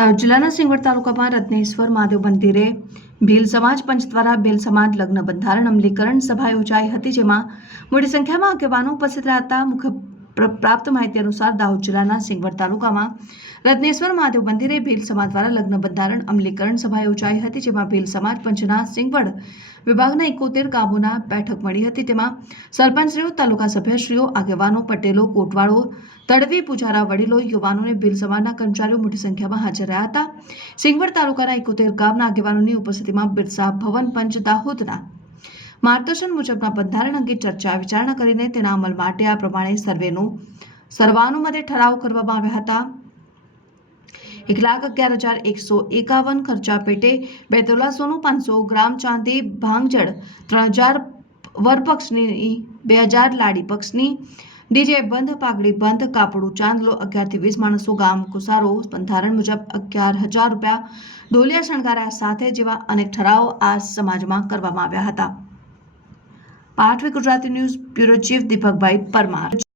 જિલ્લાના સિંગવડ તાલુકામાં રત્નેશ્વર મહાદેવ મંદિરે ભીલ સમાજ પંચ દ્વારા ભીલ સમાજ લગ્ન બંધારણ અમલીકરણ સભા યોજાઈ હતી, જેમાં મોટી સંખ્યામાં આગેવાનો ઉપસ્થિત રહ્યા હતા. મુખ્ય પ્ર- પ્રાપ્ત માહિતી અનુસાર દાહોદ જિલ્લાના સિંગવડ તાલુકામાં રત્નેશ્વર મહાદેવ મંદિરે ભીલ સમાજ દ્વારા લગ્ન બંધારણ અમલીકરણ સભા યોજાઈ હતી, જેમાં ભીલ સમાજ પંચના સિંગવડ વિભાગના એકોતેર ગામોના બેઠક મળી હતી. તેમાં સરપંચશ્રીઓ, તાલુકા સભ્યશ્રીઓ, આગેવાનો, પટેલો, કોટવાળો, તડવી, પૂજારા, વડીલો, યુવાનોને ભીલ સમાજના કર્મચારીઓ મોટી સંખ્યામાં હાજર રહ્યા હતા. સિંગવડ તાલુકાના એકોતેર ગામના આગેવાનોની ઉપસ્થિતિમાં બિરસા ભવન પંચ દાહોદના માર્ગદર્શન મુજબના બંધારણ અંગે ચર્ચા વિચારણા કરીને તેના અમલ માટે આ પ્રમાણે સર્વેનું, સર્વાનુમતે ઠરાવ કરવામાં આવ્યા હતા. એક લાખ અગિયાર હજાર એકસો એકાવન ખર્ચા પેટે બે તોલા સોનું પાંચસો ગ્રામ ચાંદી ભાંગજળ ત્રણ હજાર વરપક્ષની બે હજાર લાડી પક્ષની, ડીજે બંધ, પાઘડી બંધ, કાપડું ચાંદલો, અગિયારથી વીસ માણસો ગામ કુસારો, બંધારણ મુજબ અગિયાર હજાર રૂપિયા ઢોલિયા શણગાર્યા સાથે જેવા અનેક ઠરાવો આ સમાજમાં કરવામાં આવ્યા હતા. પાઠવી Gujarati news bureau chief Deepakbhai Parmar.